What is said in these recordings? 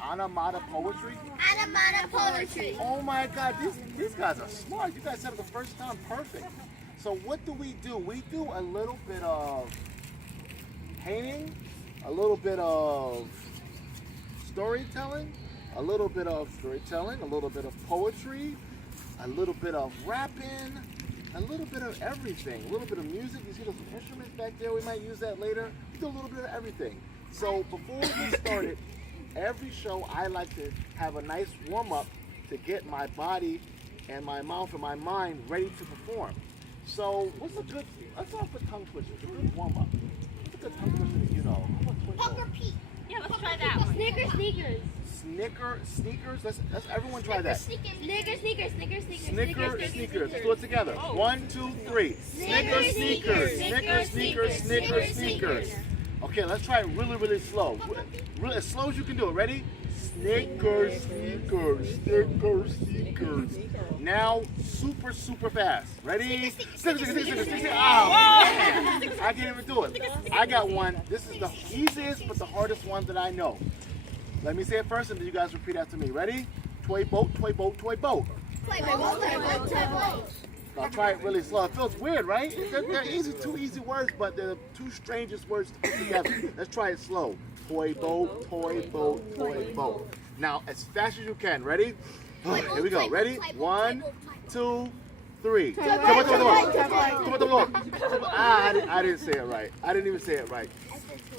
Onomatopoetry? Onomatopoetry. Oh my God, these guys are smart. You guys said it the first time perfect. So what do? We do a little bit of painting, a little bit of storytelling, a little bit of poetry, a little bit of rapping, a little bit of everything, a little bit of music. You see those instruments back there? We might use that later. We do a little bit of everything. So before we get started, every show I like to have a nice warm-up to get my body and my mouth and my mind ready to perform. So let's start with tongue twisters, a good warm-up. What's a good tongue twister that you know? Pepper Pete. Yeah, let's try that one. Snickers. Sneakers. Let's everyone try that. Snickers. Sneakers. Let's do it together. 1, 2, 3. Sneakers. Okay, let's try it really slow. Really as slow as you can do it. Ready? Sneakers. Now, super fast. Ready? Snickers. Oh, man. I can't even do it. I got one. This is the easiest but the hardest one that I know. Let me say it first and then you guys repeat after me. Ready? Toy boat. I'll try it really slow. It feels weird, right? They're easy, two easy words, but they're the two strangest words to put together. Let's try it slow. Toy boat. Now, as fast as you can. Ready? Here we go. Ready? 1, 2, 3. I didn't say it right. I didn't even say it right.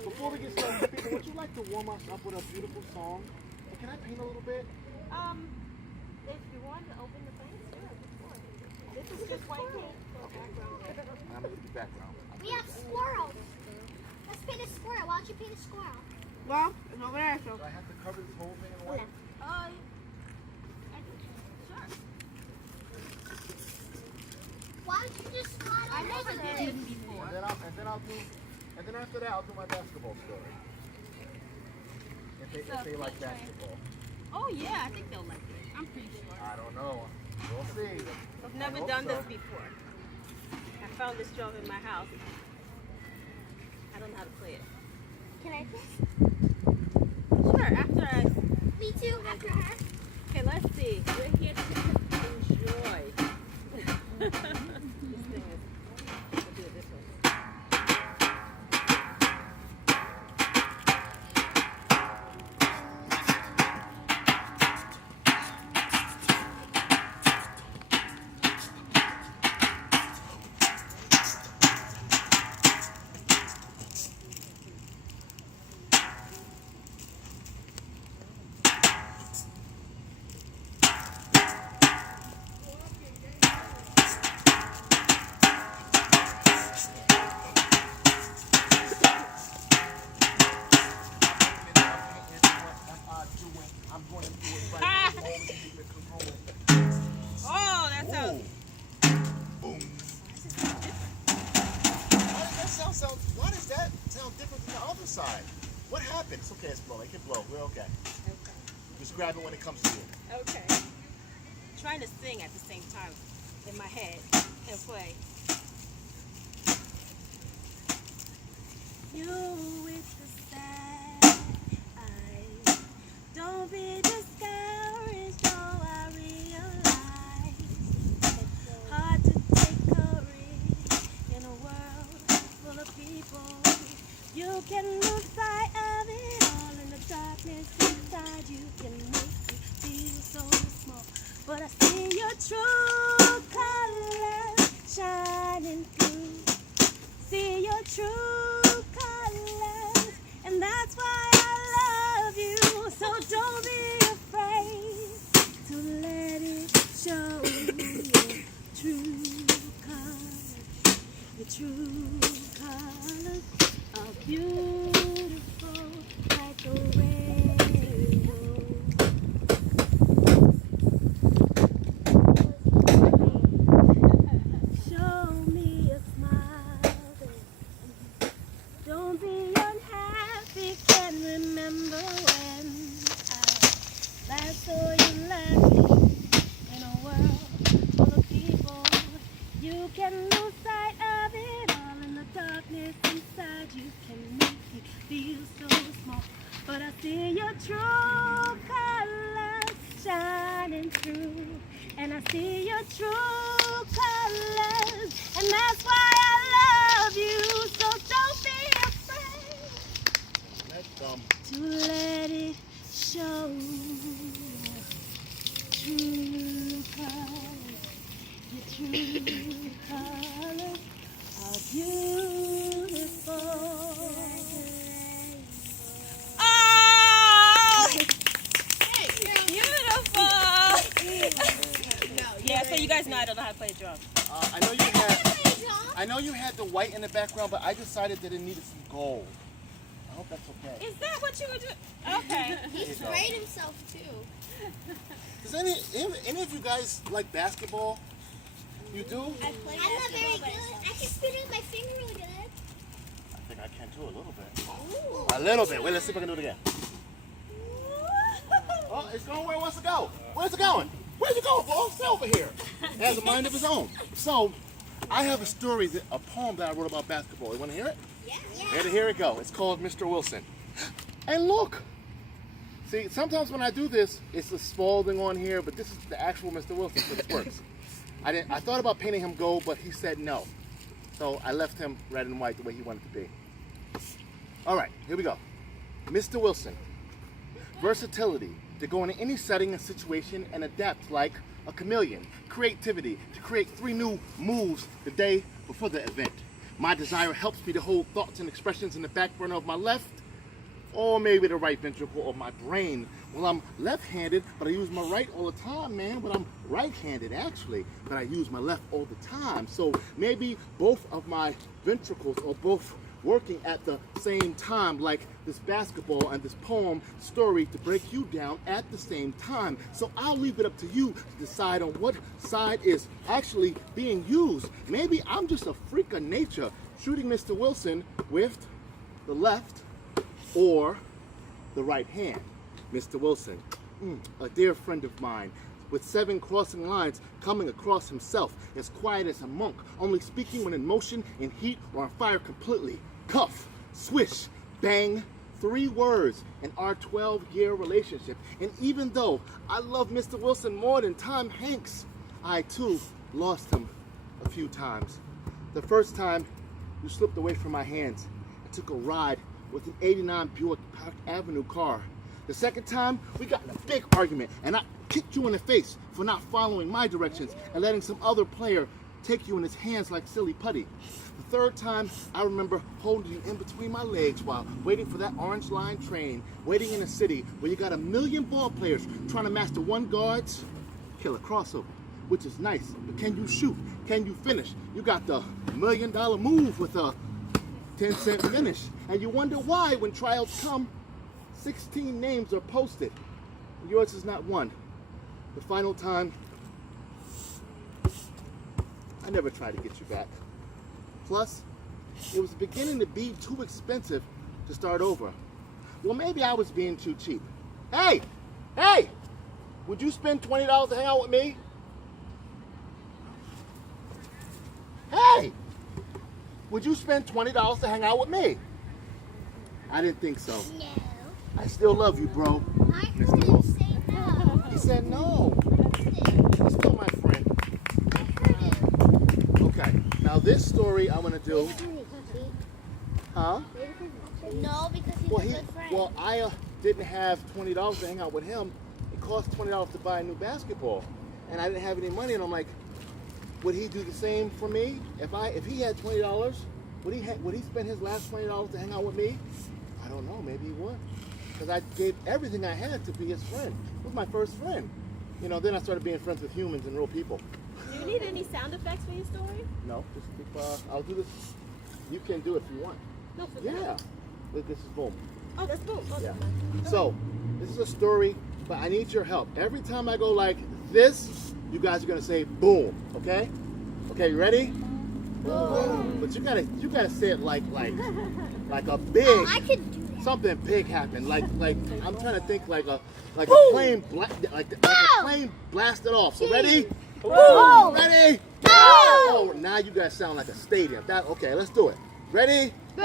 Before we get started, people, would you like to warm us up with a beautiful song? And can I paint a little bit? If you want to open the thing, sure. This is just white paint for background. I'm going to do the background. We have squirrels. Let's paint a squirrel. Why don't you paint a squirrel? Well, it's over there, so. Do I have to cover this whole thing in white? Sure. Why don't you just slide I on never over did there? this before. And then after that, I'll do my basketball story. If they like basketball. Oh, yeah, I think they'll like it. I'm pretty sure. I don't know. We'll see. I've never done this before. I found this drum in my house. I don't know how to play it. Can I play? Sure, after I... Me too, after her. Okay, let's see. We're here to enjoy. This thing is... We'll do it this way. Oh, that sounds... Why does that sound different than the other side? What happened? It's okay, it's blowing. It can blow. We're okay. Just grab it when it comes to you. Okay. Trying to sing at the same time in my head and play. You with the sad eyes. Don't be discouraged, though I realize it's hard to take courage in a world full of people. You can lose sight of it all in the darkness inside. You can make you feel so small. But I see your true colors shining through. See your true colors, and that's why I love you. So don't be afraid to let it show your true colors. Your true colors are beautiful like a rainbow. Show me a smile, baby. Don't be unhappy, can come true. And I see your true colors, and that's why I love you. So don't be afraid to let it show. True colors, your true colors are beautiful. Oh, beautiful. Yeah, so you guys know I don't know how to play a drum. I know you had the white in the background, but I decided that it needed some gold. I hope that's okay. Is that what you were doing? Okay. He sprayed himself too. Does any of you guys like basketball? You do? I'm not very good. I can spin it with my finger really good. I think I can too, a little bit. Ooh. A little bit. Wait, let's see if I can do it again. Oh, it's going where it wants to go. Where's it going? Where's it going, boy? Stay over here. It has a mind of its own. So, I have a story, a poem that I wrote about basketball. You want to hear it? Yeah. Here it go. It's called Mr. Wilson. And look. See, sometimes when I do this, it's a Spalding on here, but this is the actual Mr. Wilson, so this works. I thought about painting him gold, but he said no. So I left him red and white the way he wanted to be. All right, here we go. Mr. Wilson. Versatility to go into any setting and situation and adapt like a chameleon. Creativity to create 3 new moves the day before the event. My desire helps me to hold thoughts and expressions in the back burner of my left or maybe the right ventricle of my brain. Well, I'm left-handed, but I use my right all the time, man. But I'm right-handed, actually, but I use my left all the time. So maybe both of my ventricles are both working at the same time, like this basketball and this poem story to break you down at the same time. So I'll leave it up to you to decide on what side is actually being used. Maybe I'm just a freak of nature shooting Mr. Wilson with the left or the right hand. Mr. Wilson, a dear friend of mine, with 7 crossing lines coming across himself, as quiet as a monk, only speaking when in motion, in heat, or on fire completely. Cuff, swish, bang, 3 words in our 12-year relationship. And even though I love Mr. Wilson more than Tom Hanks, I too lost him a few times. The first time, you slipped away from my hands and took a ride with an 89 Buick Park Avenue car. The second time, we got in a big argument, and I kicked you in the face for not following my directions and letting some other player take you in his hands like silly putty. The third time, I remember holding you in between my legs while waiting for that orange line train, waiting in a city where you got a million ball players trying to master one guard's killer crossover, which is nice, but can you shoot? Can you finish? You got the $1 million move with a 10-cent finish, and you wonder why when tryouts come, 16 names are posted. Yours is not one. The final time, I never tried to get you back. Plus, it was beginning to be too expensive to start over. Well, maybe I was being too cheap. Hey! Hey! Would you spend $20 to hang out with me? Hey! Would you spend $20 to hang out with me? I didn't think so. No. I still love you, bro. I heard him say no. He said no. He's still my friend. I heard him. Okay, now this story I'm gonna do. Huh? No, because he's Well, a good friend. well, I didn't have $20 to hang out with him. It cost $20 to buy a new basketball, and I didn't have any money. And I'm like, would he do the same for me? If he had $20, would he spend his last $20 to hang out with me? I don't know. Maybe he would, because I gave everything I had to be his friend. He was my first friend. You know, then I started being friends with humans and real people. Do you need any sound effects for your story? No, just keep. I'll do this. You can do it if you want. No, for Yeah. This is boom. Oh, that's cool. Oh, Yeah. So, this is a story, but I need your help. Every time I go like this, you guys are gonna say boom. Okay? Okay, you ready? Boom. But you gotta say it like a big. Oh, I could do that. Something big happened. Like I'm trying to think like a plane like a plane blasted off. So ready? Boom. Ready? Boom. Oh, now you guys sound like a stadium. Okay, let's do it. Ready? The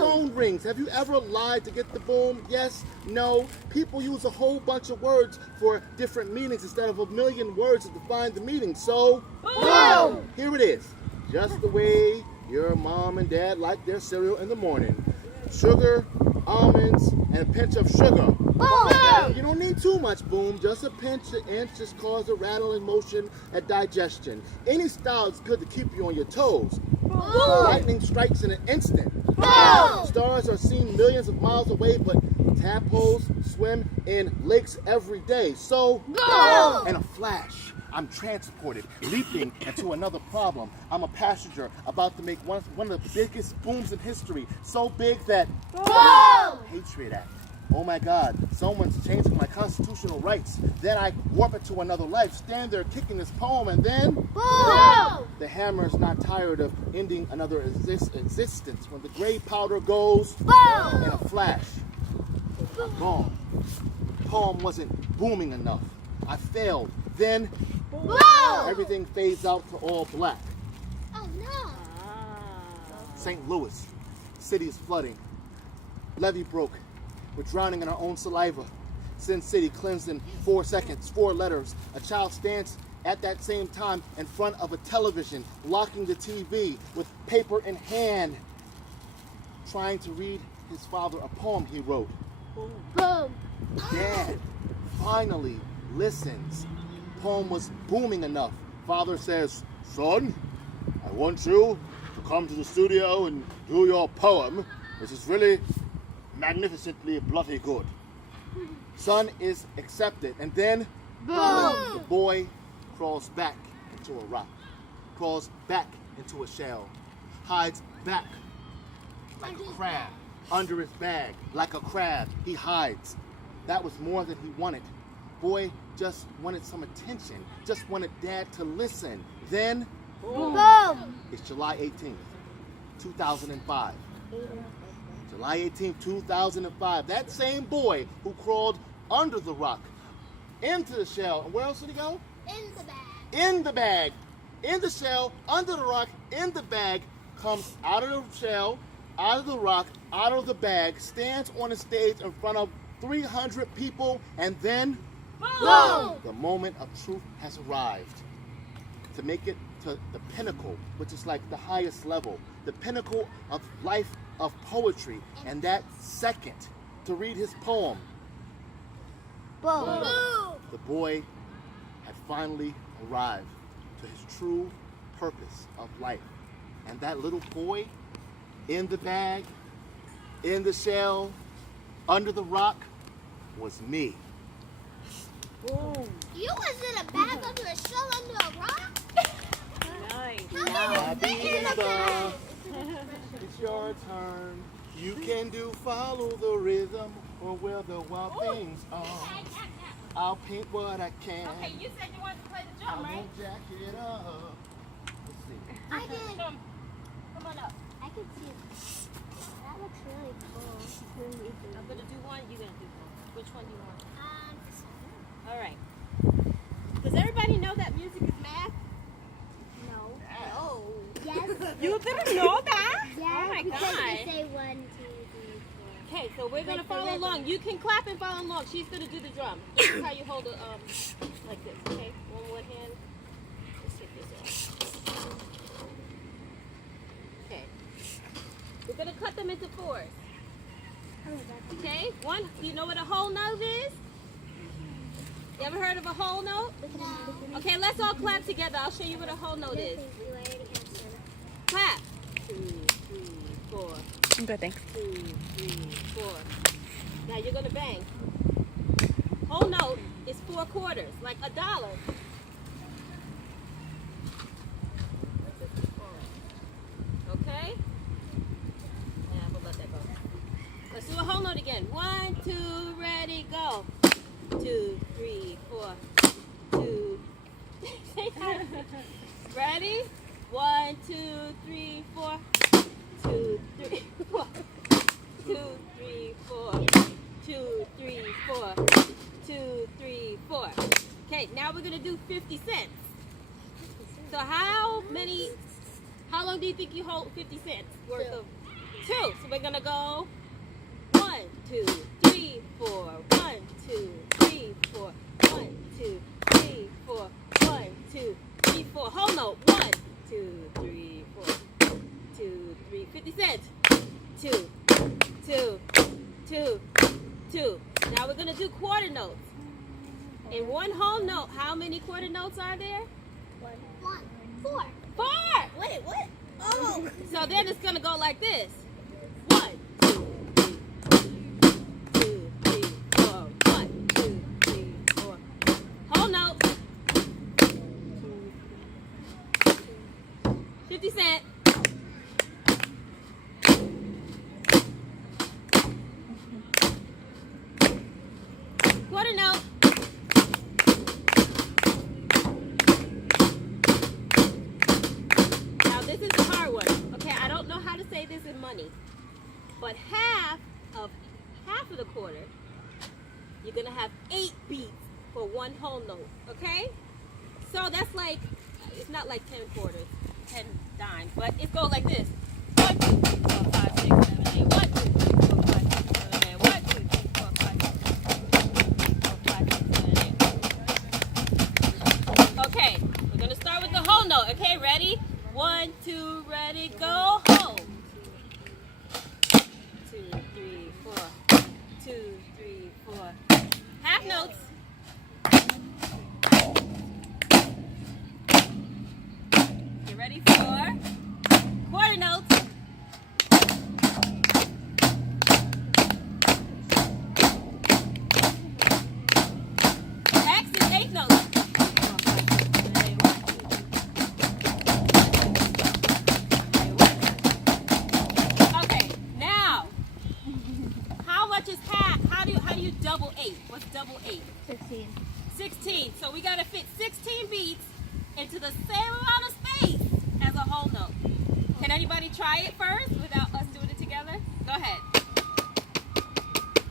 phone rings. Have you ever lied to get the boom? Yes? No? People use a whole bunch of words for different meanings instead of a million words to define the meaning. So, boom! Here it is. Just the way your mom and dad like their cereal in the morning. Sugar, almonds, and a pinch of sugar. Boom! You don't need too much, boom. Just a pinch of inch just cause a rattling motion at digestion. Any style is good to keep you on your toes. Boom! Lightning strikes in an instant. Boom! Stars are seen millions of miles away, but tadpoles swim in lakes every day. So, boom! In a flash, I'm transported, leaping into another problem. I'm a passenger about to make one of the biggest booms in history. So big that, boom! Patriot Act. Oh my God, someone's changing my constitutional rights. Then I warp it to another life, stand there kicking this poem, and then, boom! The hammer's not tired of ending another existence. When the gray powder goes, boom! In a flash, I'm gone. The poem wasn't booming enough. I failed. Then, boom! Everything fades out to all black. Oh no! St. Louis, city is flooding. Levee broke. We're drowning in our own saliva. Sin City cleansed in 4 seconds, 4 letters. A child stands at that same time in front of a television, locking the TV with paper in hand, trying to read his father a poem he wrote. Boom! Dad finally listens. Poem was booming enough. Father says, "Son, I want you to come to the studio and do your poem, which is really magnificently bloody good." Son is accepted, and then, boom! The boy crawls back into a rock, crawls back into a shell, hides back like a crab, under his bag like a crab. He hides. That was more than he wanted. Boy just wanted some attention, just wanted Dad to listen. Then, boom! It's July 18th, 2005. July 18th, 2005. That same boy who crawled under the rock, into the shell, and where else did he go? In the bag. In the bag. In the shell, under the rock, in the bag, comes out of the shell, out of the rock, out of the bag, stands on a stage in front of 300 people, and then, boom! The moment of truth has arrived. To make it to the pinnacle, which is like the highest level, the pinnacle of life, of poetry, and that second to read his poem. Boom! The boy had finally arrived to his true purpose of life. And that little boy in the bag, in the shell, under the rock, was me. Boom. You was in a bag under a shell under a rock? Nice. How did you fit in a bag? It's your turn. You can do follow the rhythm or where the wild things are. I'll paint what I can. Okay, you said you wanted to play the I drum, right? won't jack it up. Let's see. I did. Come on up. I can see it. That looks really cool. I'm gonna do one. You're gonna do one. Which one do you want? This one. All right. Does everybody know that music is math? No. Oh. Yes. You didn't know that? Yeah, Oh my because God. they say 1, 2, 3, 4. Okay, so we're gonna Like the follow rhythm. along. You can clap and follow along. She's gonna do the drum. This is how you hold it like this. Okay, one hand. Let's get this off. Okay. We're gonna cut them into 4s. Okay, one. Do you know what a whole note is? You ever heard of a whole note? No. Okay, let's all clap together. I'll show you what a whole note is. You already answered. Clap. 2, 3, 4. I'm good, thanks. 2, 3, 4. Now you're gonna bang. Whole note is 4 quarters, like $1. Okay? Yeah, we'll let that go. Let's do a whole note again. 1, 2, ready, go. 2, 3, 4. 2. Ready? 1, 2, 3, 4. 2, 3, 4. 2, 3, 4. 2, 3, 4. 2, 3, 4. Okay, now we're gonna do 50 cents. So how long do you think you hold 50 cents worth of? 2. So we're gonna go 1, 2, 3, 4. 1, 2, 3, 4. 1, 2, 3, 4. 1, 2, 3, 4. Whole note. 1, 2, 3, 4. 2, 3. 50 cents. 2, 2, 2, 2. Now we're gonna do quarter notes. In one whole note, how many quarter notes are there? 1, 4. 4. Wait, what? Oh. So then it's gonna go like this. 1, 2, 3, 4. 1, 2, 3, 4. Whole note. 50 cents. Quarter note. Now this is the hard one. Okay, I don't know how to say this in money. But half of the quarter, you're gonna have 8 beats for one whole note. Okay? So that's like, it's not like 10 quarters, 10 dimes, but it goes like this. 1, 2, 3, 4, 5, 6, 7, 8. 1, 2, 3, 4, 5, 6, 7, 8. 1, 2, 3, 4, 5, 6, 7, 8. Okay, we're gonna start with the whole note. Okay, ready? 1, 2, ready, go, home. 2, 3, 4. 2, 3, 4. Half notes. Get ready for quarter notes. Next is 8 notes. Okay, now, how much is half? How do you double 8? What's double 8? 16. 16. So we gotta fit 16 beats into the same amount of space as a whole note. Can anybody try it first without us doing it together? Go ahead.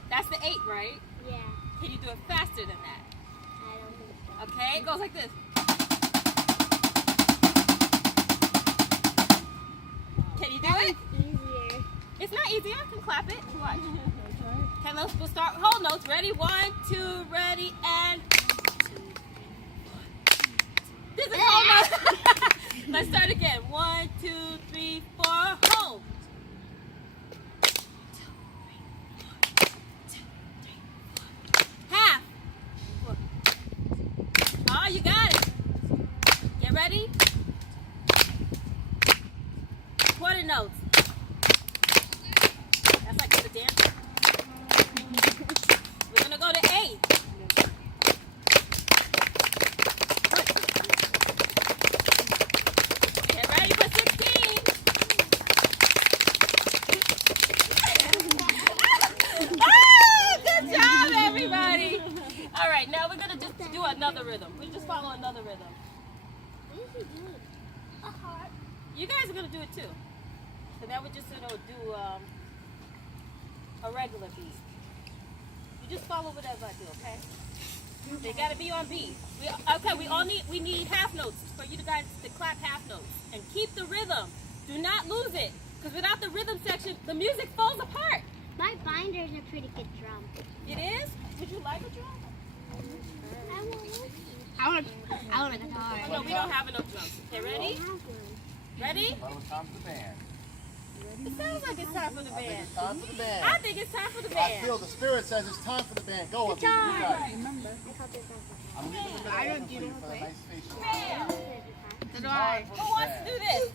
That's the 8, right? Yeah, Can you do it faster than that? I don't think so. Okay, it goes like this. Can you do it? Easier. It's not easy. I can clap it. Watch. Okay, we'll start whole notes. Ready? 1, 2, ready, and this is whole notes. Let's start again. 1, 2, 3, 4, home. Half. Oh, you got it. Get ready? Quarter notes. That's like for the dancer. We're gonna go to 8. Get ready for 16. Oh, good job, everybody. All right, now we're gonna just do another rhythm. We just follow another rhythm. What is he doing? A heart. You guys are gonna do it too. So now we're just gonna do a regular beat. You just follow whatever I do, okay? They gotta be on beat. We need half notes for you guys to clap half notes and keep the rhythm. Do not lose it, because without the rhythm section, the music falls apart. My binder's a pretty good drum. It is? Would you like a drum? I want a guitar. Oh, no, we don't have enough drums. Okay, ready? Ready? Well, it's time for the band. It sounds like it's time for the I think band. it's time for the band. I think it's time for the I band. feel the spirit says it's time for the band. Go, Aviva, you got it. I'm leaving the middle open for you for a nice facial. So Who wants to do this?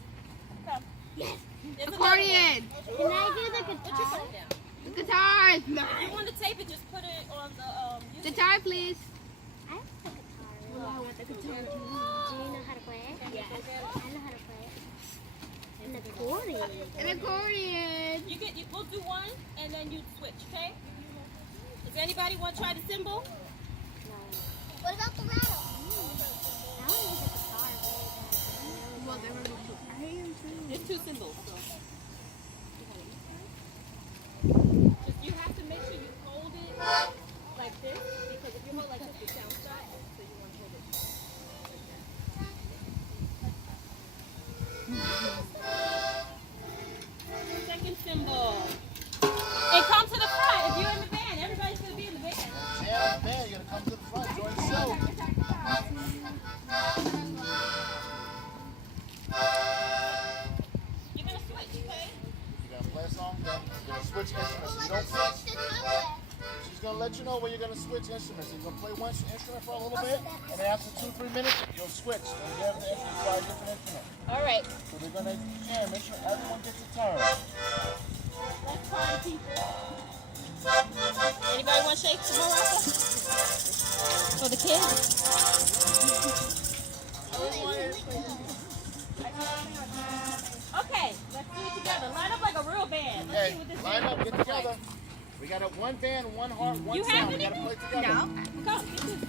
Come. Yes. There's another Accordion. one. Can I do the Put your guitar? phone down. Guitars. If you want to tape it, just put it on the music. Guitar, please. I have the guitar. I want the guitar. Do you know how to play it? Yes. I know how to play it. An accordion. An accordion. We'll do one, and then you switch, okay? Does anybody want to try the cymbal? No. What about the rattle? I want to use the guitar Well, there were no two. There's 2 cymbals. So. You have to make sure you hold it like this, because if you hold like this, it sounds shy. So you want to hold it like that. Second cymbal. gotta come to the front, join the show. You're gonna switch, okay? You gonna play a song? Then you're gonna switch instruments. You don't switch. She's gonna let you know when you're gonna switch instruments. You're gonna play one instrument for a little bit, and then after 2-3 minutes, you'll switch. And you have the instrument, try a different instrument. All right. So they're gonna jam. Make sure everyone gets a turn. Let's party, people. Anybody want to shake some maraca? For the kids? Okay, let's do it together. Line up like a real band. Let's Okay, see what this line band up, get looks like. together. We got one band, one heart, one You sound. have We gotta play together. No. Go. Get this.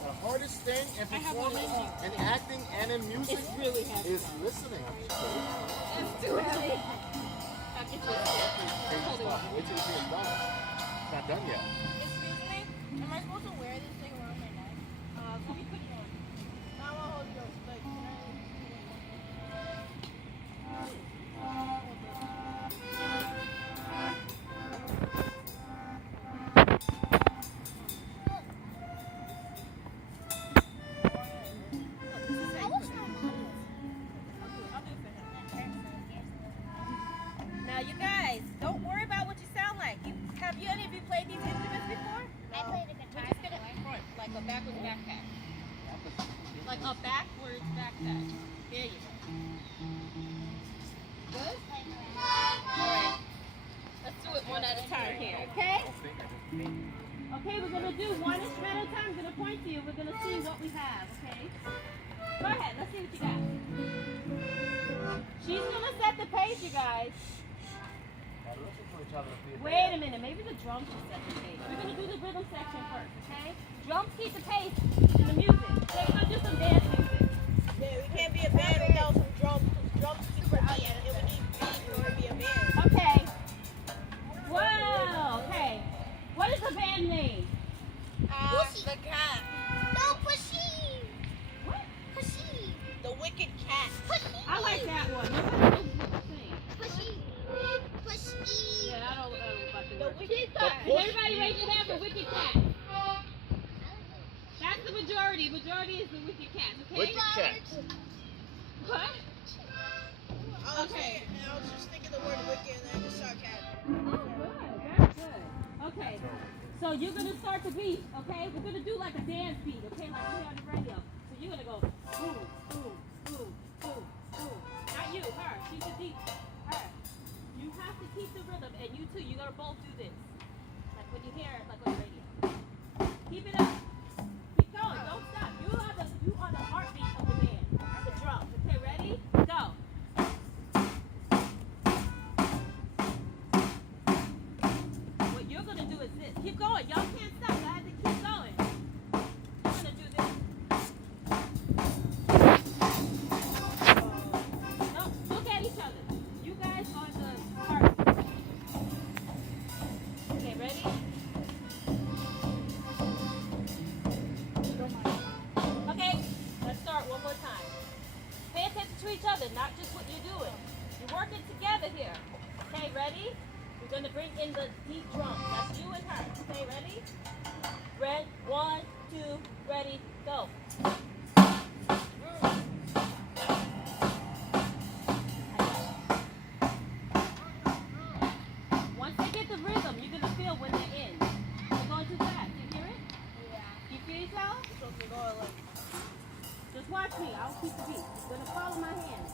The hardest thing in performing, in acting, and in music It's really heavy. is listening. It's too heavy. I'll get you a Hey, Hold stop. it. Wait till you see it's done. It's not done yet. Excuse me? Am I supposed to wear this thing around my neck? Let me put it on. No, I want Holy Ghost, but can I? Now, you guys, don't worry about what you sound like. Have any of you played these instruments before? I played a guitar We're just gonna front, like a backwards backpack. Like a backwards backpack. There you go. Good? Alright. Let's do it one at a time here, okay? Okay, we're gonna do one instrument at a time. I'm gonna point to you. We're gonna see what we have. Okay. Go ahead. Let's see what you got. She's gonna set the pace, you guys. Wait a minute. Maybe the drums should set the pace. We're gonna do the rhythm section first. Okay. Drums keep the pace in the music. Okay, we're gonna do some dance music. Yeah, we can't be a band without some drums. Drums super out. Yeah, it would need beat in order to be a band. Okay. Whoa. Okay. What is the band name? The cat. No, pushy. What? Pushy. The wicked cat. Pushy. I like that one. Nobody knows what to sing. Pushy. Pushy. Yeah, I don't know about the The word. wicked The cat. push- Everybody raise your hand for Wicked Cat. That's the majority. Majority is the Wicked Cat, okay? Wicked Cat. What? I was saying, I was just thinking the word wicked and then I just saw cat. Oh, good. Very good. Okay. So you're going to start the beat, okay? We're going to do like a dance beat, okay? Like we hear on the radio. So you're going to go boom, boom, boom, boom, boom. Not you, her. She's the deep. Her. You have to keep the rhythm, and you too. You're going to both do this. Like when you hear it, like on the radio. Keep it up. Keep going. Don't stop. You are the heartbeat of the band. The drums. Okay, ready? Go. What you're gonna do is this. Keep going. Y'all can't stop. I have to keep going. You're gonna do this. No, look at each other. You guys are the heartbeat. Okay, ready? Okay, let's start one more time. Pay attention to each other, not just what you're doing. You're working together here. Okay, ready? We're going to bring in the deep drums. That's you and her. Okay, ready? Red, 1, 2, ready, go. Once they get the rhythm, you're going to feel when they're in. They're going too fast. You hear it? Yeah. You feel yourself? So if we go like, Just watch me. I'll keep the beat. You're going to follow my hand.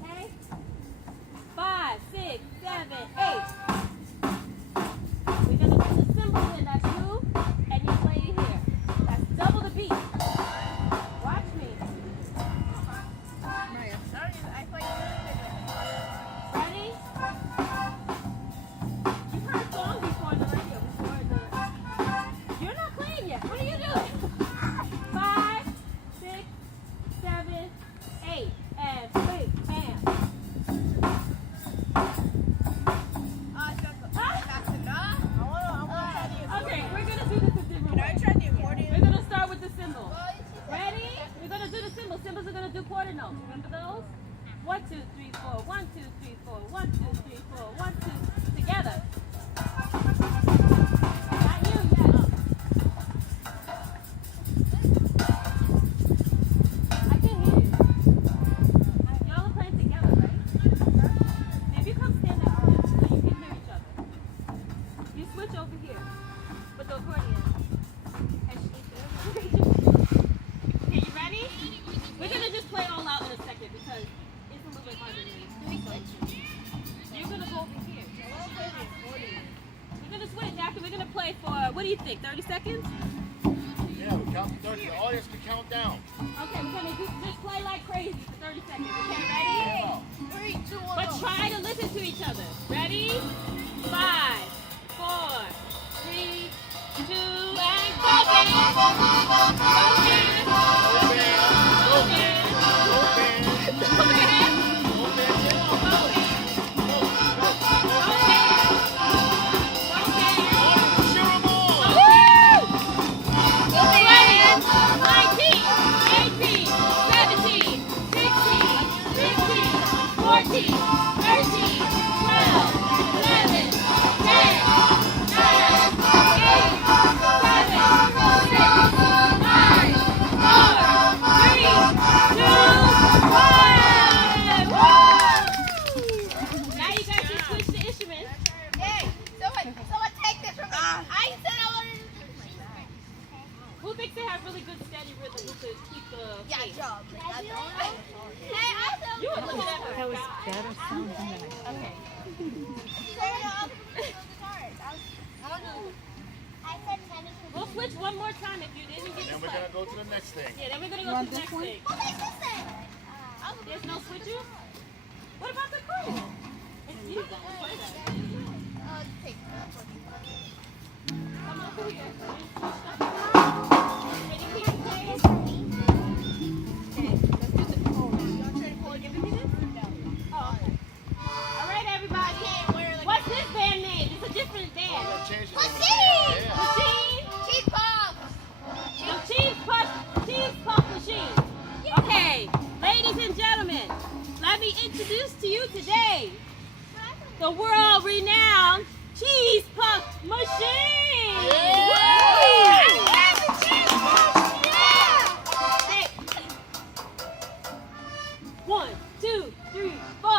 Okay? 5, 6, 7, 8. We're going to put the cymbals in. That's you and your lady here. That's double the beat. switch over here with the accordion. Okay, you ready? We're gonna just play all out in a second because it's a little bit harder than you're gonna go over here. We're gonna switch after. We're gonna play for, what do you think, 30 seconds? Yeah, we count to 30. The audience can count down. Okay, we're gonna just play like crazy for 30 seconds. Okay, ready? 3, 2, 1. But try to listen to each other. Ready? 5, 4, 3, 2, and go, band! Go, band! Go, band! Go, band! Go, band! We'll switch one more time if you didn't get it. And then we're going to go to the next thing. Yeah, then we're going to go to the next thing. There's no switches? What about the accordion? You can play that. Come on through here. Can you keep it playing? Okay, let's do the give me this? Oh, okay. All right, everybody. What's this band name? It's a different band. I'm going to change it. Machine! Yeah. Machine? Cheese puff! The cheese puff machine. Okay, ladies and gentlemen, let me introduce to you today the world-renowned cheese puff machine. Yeah, the cheese puff! Hey. 1, 2, 3, 4.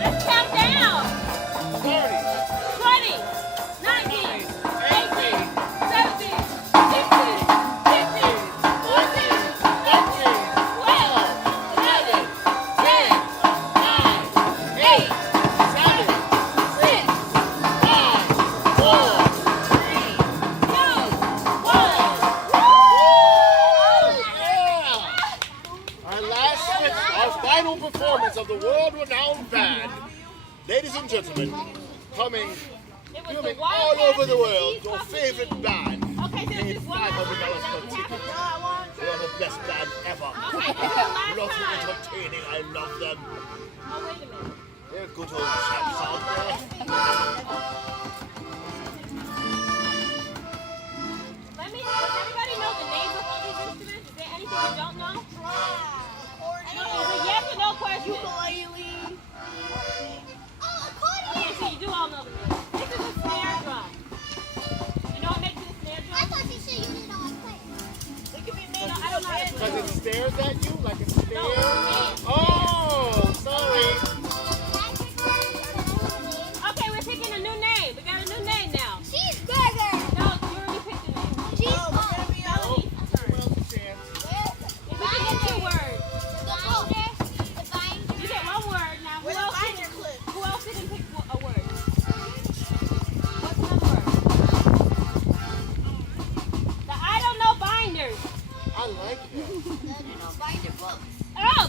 Let's count down. 30. 20, 19, 18, 17, 16, 15, 14, 15, 12, 11, 10, 9, 8, 7, 6, 5, 4, 3, 2, 1. Our last switch, our final performance of the world-renowned band. Ladies and gentlemen, coming It was filming the all Wildcats over the and world, Cheese your Puff favorite band. Okay, so Paid just one last $500 time. per Is that ticket. what They are the best band ever. Okay, this is the last Not time. entertaining, I love them. Oh, wait a minute. They're good old chaps out there. Does everybody know the names of all these instruments? Is there anything you don't know? Is it yes or no question? Okay, so you do all know the names. This is a snare drum. You know what makes it a snare I drum? thought you said you didn't know how to play. It can be made of, I don't know how to play. Because it stares at you like it stares. No, it's Oh, sorry. Okay, we're picking a new name. We got a new name now. Cheeseburger! No, you already picked the name. Cheese puff! Melody, Someone else a chance. if we can get 2 words. The binder. You get 1 word now. Who else didn't pick a word? What's another word? The I don't know binders. I like it. Binder books. Oh,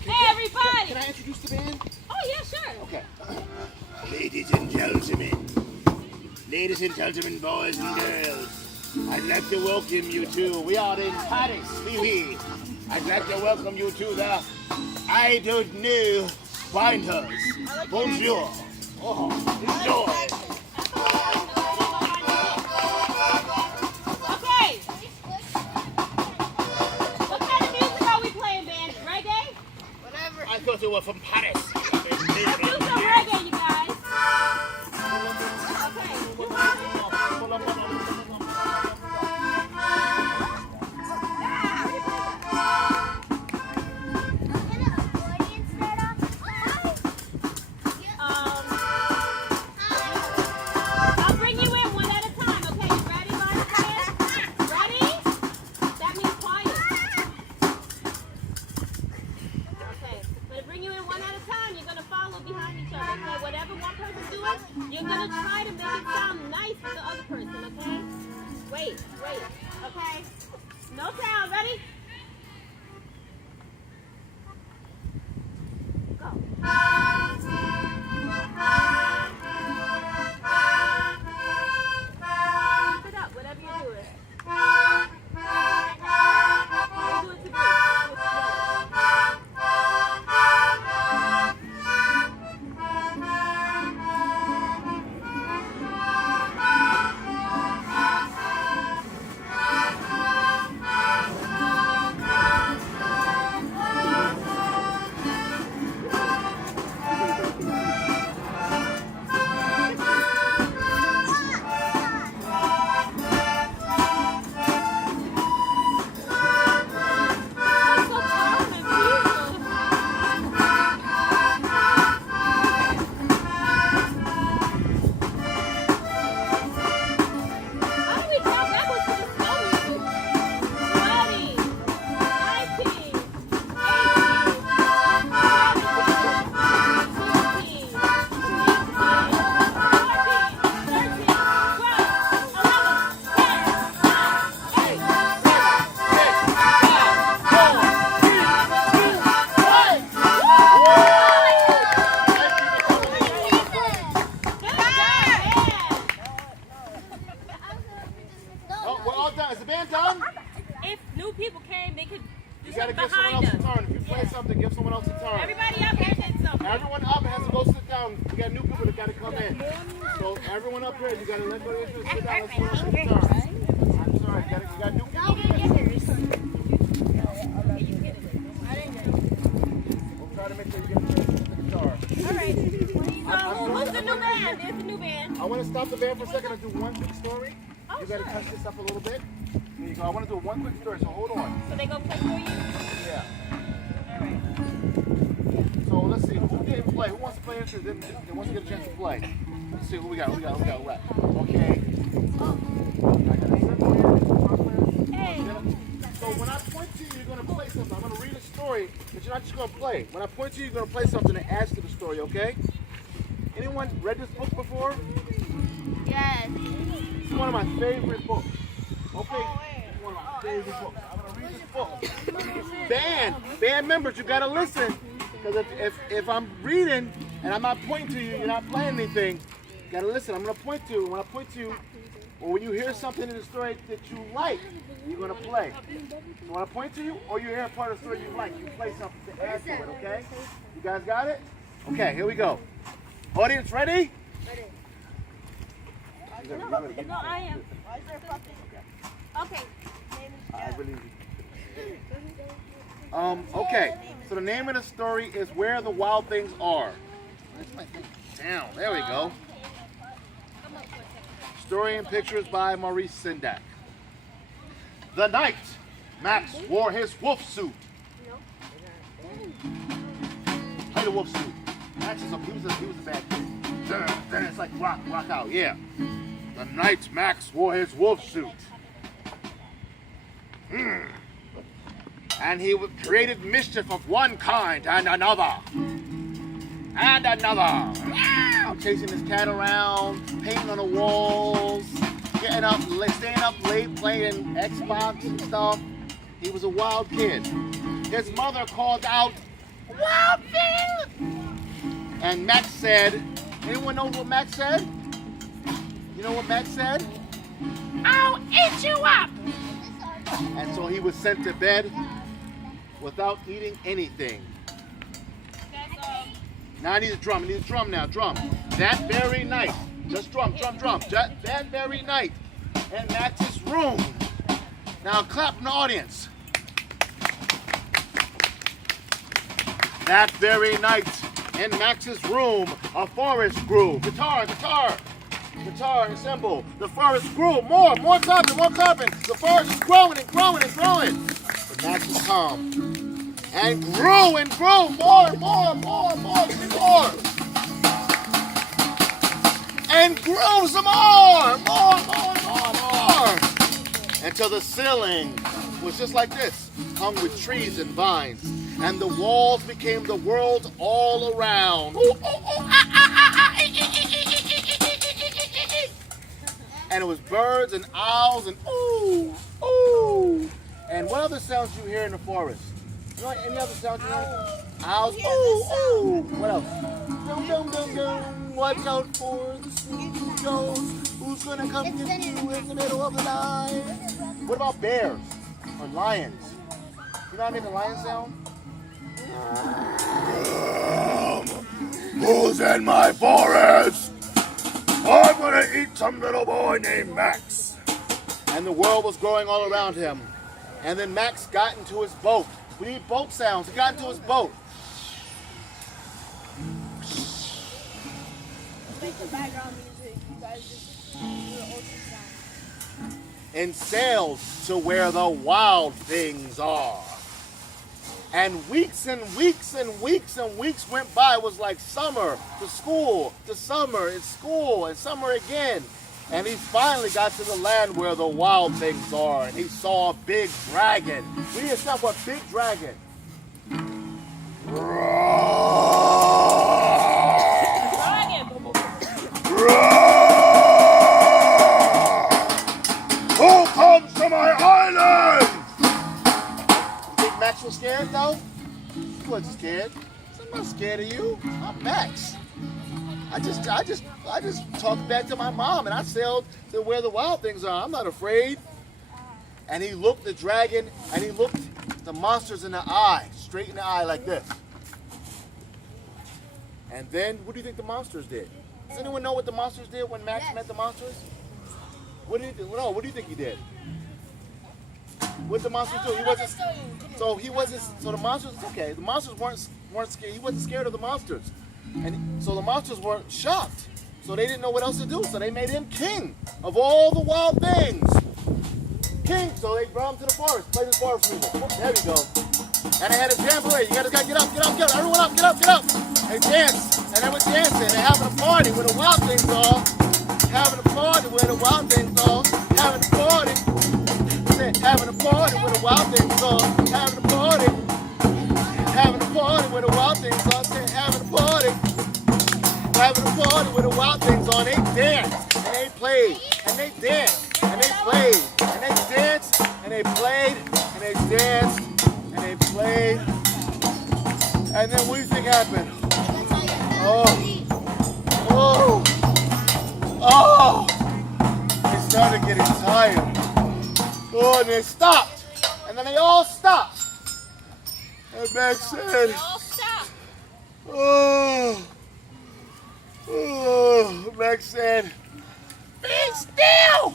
hey everybody. Can I introduce the band? Oh yeah, sure. Okay. Ladies and gentlemen, boys and girls, I'd like to welcome you to, we are in Paris, oui. I'd like to welcome you to the I Don't Know Binders. Bonjour. Oh, enjoy. Okay. What kind of music thought you were from Paris. Let's do some reggae, you guys. Okay, you want it? I'll bring you in one at a time, okay? You ready, Lion Fans? Ready? That means quiet. Okay, I'm gonna bring you in one at a time. You're gonna follow behind each other, okay? Whatever one person's doing, you're gonna try to make it sound nice with the other person, okay? Wait, okay? No sound, ready? Go. Keep it up, whatever you're doing. Do it to me. That's so calm and peaceful. How do we count backwards to the slow music? 20, 19, 18, 17, 16, 15, 14, 13, 12, 11, 10, 9, 8, Oh, we're all done. Is the band done? If new people came, they could do You gotta something give someone behind else a us. turn. If you play something, give someone else a turn. Everybody up here did something. Everyone up has to go sit down. We got new people that gotta come in. So everyone up here, you gotta let go of your sit down. Let's go to the turn. I'm sorry, you got new people. We'll try to make sure you get the guitar. All right. So who's the new band? There's the new band. I want to stop the band for a second and do one quick story. Oh, You gotta sure. touch this up a little bit. There you go. I want to do one quick story, so hold on. So they go play for you? Yeah. All right. So let's see. Who didn't play? Who wants to play instrument? That wants to get a chance to play. Let's see who we got. Okay. Hey. So when I point to you, you're gonna play something. I'm gonna read a story, but you're not just gonna play. When I point to you, you're gonna play something and add to the story. Okay? Anyone read this book before? Yes. It's one of my favorite books. Okay? It's one of my favorite books. I'm gonna read this book. Band members, you gotta listen. Because if I'm reading and I'm not pointing to you, you're not playing anything, you gotta listen. I'm gonna point to you. When I point to you, or when you hear something in the story that you like, you're gonna play. So when I point to you, or you hear a part of the story you like, you play something to add to it, okay? You guys got it? Okay, here we go. Audience, ready? No, I am. Okay. I believe you. Okay, so the name of the story is Where the Wild Things Are. Where's my thing? Down. There we go. Story and pictures by Maurice Sendak. The night Max wore his wolf suit. Play the wolf suit. Max is he was a bad kid. Then it's like rock out, yeah. The night Max wore his wolf suit. And he created mischief of one kind and another. And another. Chasing his cat around, painting on the walls, getting up, staying up late playing Xbox and stuff. He was a wild kid. His mother called out, "Wild thing!" And Max said, anyone know what Max said? You know what Max said? "I'll eat you up!" And so he was sent to bed without eating anything. Now I need a drum. I need a drum now. Drum. That very night. Just drum. That very night. In Max's room. Now clap in the audience. That very night, in Max's room, a forest grew. Guitar, assemble. The forest grew. More clapping. The forest is growing and growing and growing. But Max was calm. And grew and grew. More. Give me more. And grew some more. More. Until the ceiling was just like this, hung with trees and vines. And the walls became the world all around. And it was birds and owls and ooh. And what other sounds do you hear in the forest? You know any other sounds you know? Owls, ooh. What else? Dum. Watch out for the sneaky ghost who's gonna come get you in the middle of the night. What about bears or lions? You know how to make a lion sound? Who's in my forest? I'm gonna eat some little boy named Max. And the world was growing all around him. And then Max got into his boat. We need boat sounds. He got into his boat. Make the background music. You guys just do the ocean sound. And sailed to where the wild things are. And weeks went by. It was like summer to school, to summer, it's school, and summer again. And he finally got to the land where the wild things are, and he saw a big dragon. We need to stop for a big dragon. Who comes to my island? You think Max was scared though? He wasn't scared. I'm not scared of you. I'm Max. I just talked back to my mom and I sailed to where the wild things are. I'm not afraid. And he looked the dragon and he looked the monsters in the eye, straight in the eye like this. And then what do you think the monsters did? Does anyone know what the monsters did when Max met the monsters? What do you think? No, what do you think he did? What did the monsters do? He wasn't. So he wasn't. So the monsters. Okay, the monsters weren't scared. He wasn't scared of the monsters, and so the monsters were shocked. So they didn't know what else to do. So they made him king of all the wild things. King. So they brought him to the forest. Play the forest music. There we go. And they had a jamboree. You guys gotta get up. Everyone up. Get up. They danced, and they were dancing. They're having a party where the wild things are. Having a party where the wild things are. Having a party. Having a party where the wild things are. Having a party. Having a party where the wild things are. Having a party. Having a party where the wild things are. They danced and they played and they danced and they played and they danced and they played and they danced and they played. And then what do you think happened? They started getting tired. Oh, and they stopped. And then they all stopped. And Max said, Max said, be still!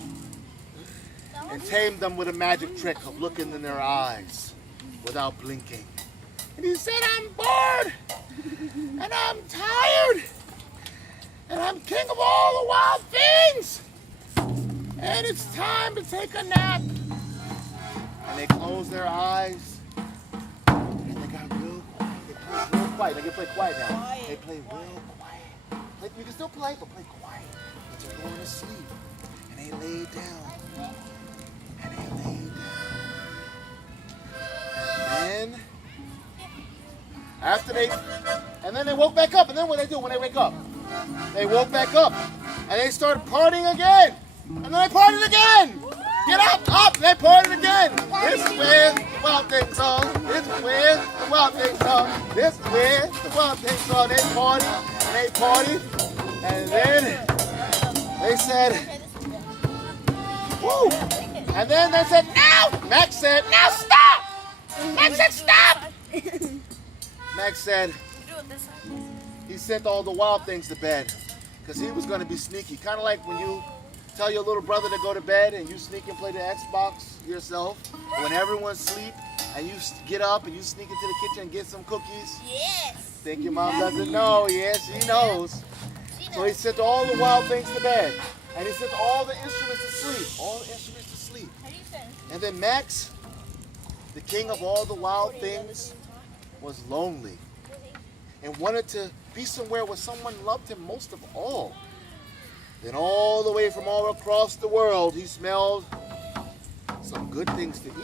And tamed them with a magic trick of looking in their eyes without blinking. And he said, I'm bored, and I'm tired, and I'm king of all the wild things, and it's time to take a nap. And they closed their eyes, and they got real quiet. They played real quiet. They can play quiet now. They play real quiet. You can still play, but play quiet. But they're going to sleep. And they laid down. And then they woke back up. And then what they do when they wake up? They woke back up. And they started partying again. And then they partied again. Get up. They partied again. This is where the wild things are. This is where the wild things are. This is where the wild things are. They partied. And then they said, woo. And then they said, now. Max said, now stop. Max said, stop. Max said, he sent all the wild things to bed because he was going to be sneaky. Kind of like when you tell your little brother to go to bed and you sneak and play the Xbox yourself when everyone's asleep, and you get up and you sneak into the kitchen and get some cookies? Yes. Think your mom doesn't know? Yeah, she knows. So he sent all the wild things to bed, and he sent all the instruments to sleep. All the instruments to sleep. And then Max, the king of all the wild things, was lonely and wanted to be somewhere where someone loved him most of all. Then all the way from all across the world, he smelled some good things to eat.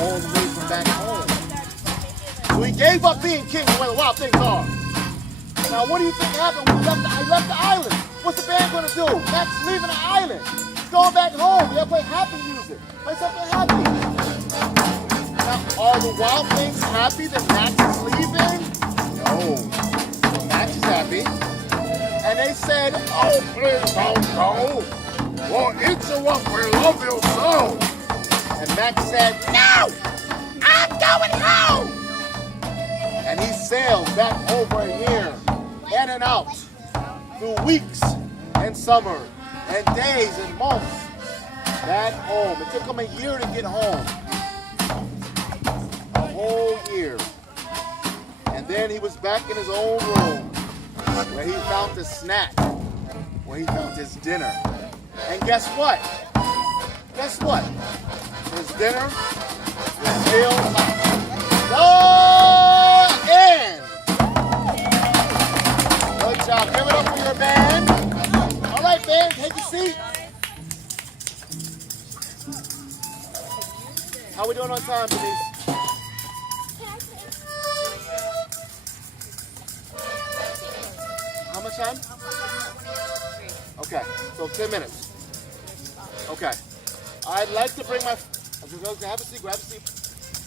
All the way from back home. So he gave up being king of where the wild things are. Now what do you think happened when he left the island? What's the band gonna do? Max is leaving the island. He's going back home. We gotta play happy music. Play something happy. Now are the wild things happy that Max is leaving? No. So Max is happy. And they said, oh please don't go. For each of us we love you so. And Max said, no! I'm going home! And he sailed back over here, in and out, through weeks and summer and days and months, back home. It took him a year to get home. A whole year. And then he was back in his own room, where he found his snack, where he found his dinner. And guess what? Guess what? His dinner is still hot. The end. Good job. Give it up for your band. All right, band, take a seat. How we doing on time, Denise? How much time? Okay, so 10 minutes. Okay. I'd like to bring have a seat, grab a seat.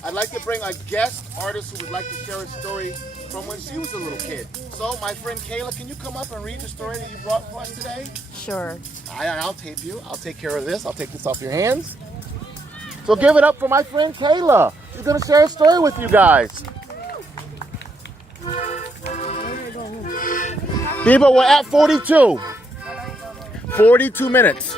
I'd like to bring a guest artist who would like to share a story from when she was a little kid. So my friend Kayla, can you come up and read the story that you brought for us today? Sure. I'll tape you. I'll take care of this. I'll take this off your hands. So give it up for my friend Kayla. She's going to share a story with you guys. Biba, we're at 42. 42 minutes.